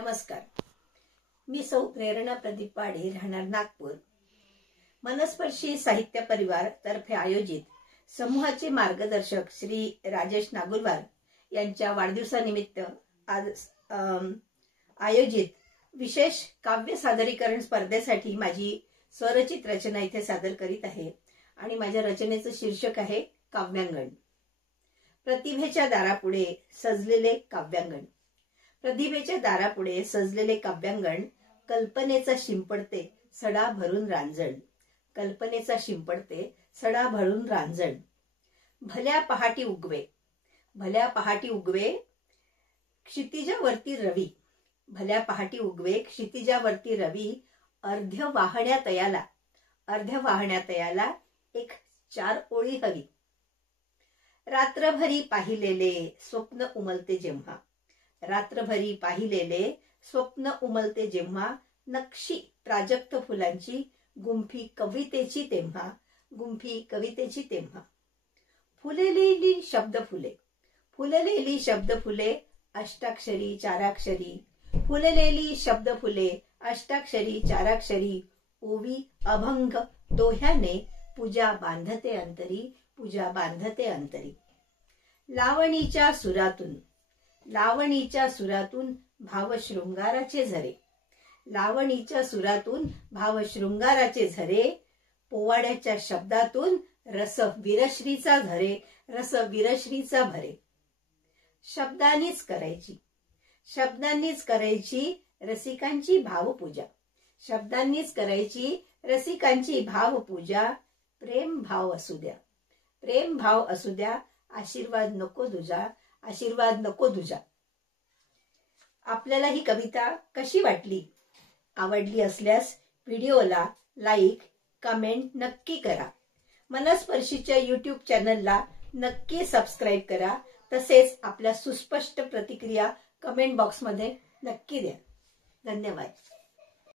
नमस्कार, मी सौ प्रेरणा प्रदीप पाडे, राहणार नागपूर. मनस्पर्शी साहित्य परिवार तर्फे आयोजित समूहाचे मार्गदर्शक श्री राजेश नागुरवार यांच्या वाढदिवसानिमित्त आज आयोजित विशेष काव्य सादरीकरण स्पर्धेसाठी माझी स्वरचित रचना इथे सादर करीत आहे आणि माझ्या रचनेचं शीर्षक आहे काव्यांगण. प्रतिभेच्या दारापुढे सजलेले काव्यांगण. प्रतिभेच्या दारापुढे सजलेले काव्यांगण कल्पनेचा शिंपडते सडा भरून रांजण. कल्पनेचा शिंपडते सडा भरून रांजण. भल्या पहाटी उगवे, भल्या पहाटी उगवे क्षितिजावरती रवी. भल्या पहाटी उगवे क्षितिजावरती रवी. अर्ध्य वाहण्या तयाला, अर्ध्य वाहण्या तयाला एक 4 ओळी हवी. रात्रभरी पाहिलेले स्वप्न उमलते जेव्हा, रात्रभरी पाहिलेले स्वप्न उमलते जेव्हा. नक्षी प्राजक्त फुलांची गुंफी कवितेची तेव्हा, गुंफी कवितेची तेव्हा. फुललेली शब्द फुले, फुललेली शब्द फुले अष्टाक्षरी चाराक्षरी. फुललेली शब्द फुले अष्टाक्षरी चाराक्षरी. ओवी अभंग दोह्याने पूजा बांधते अंतरी, पूजा बांधते अंतरी. लावणीच्या सुरातून, लावणीच्या सुरातून भाव शृंगाराचे झरे. लावणीच्या सुरातून भाव शृंगाराचे झरे. पोवाड्याच्या शब्दातून रस विरश्रीचा झरे, रस विरश्रीचा भरे. शब्दांनीच करायची, शब्दांनीच करायची रसिकांची भावपूजा. शब्दांनीच करायची रसिकांची भावपूजा. प्रेम भाव असू द्या, प्रेम भाव असू द्या. आशीर्वाद नको तुझा, आशीर्वाद नको तुझा. आपल्याला ही कविता कशी वाटली? आवडली असल्यास व्हिडिओला लाईक, कमेंट नक्की करा. मनस्पर्शीच्या YouTube चॅनलला नक्की सबस्क्राईब करा. तसेच आपल्या सुस्पष्ट प्रतिक्रिया कमेंट बॉक्समध्ये नक्की द्या. धन्यवाद.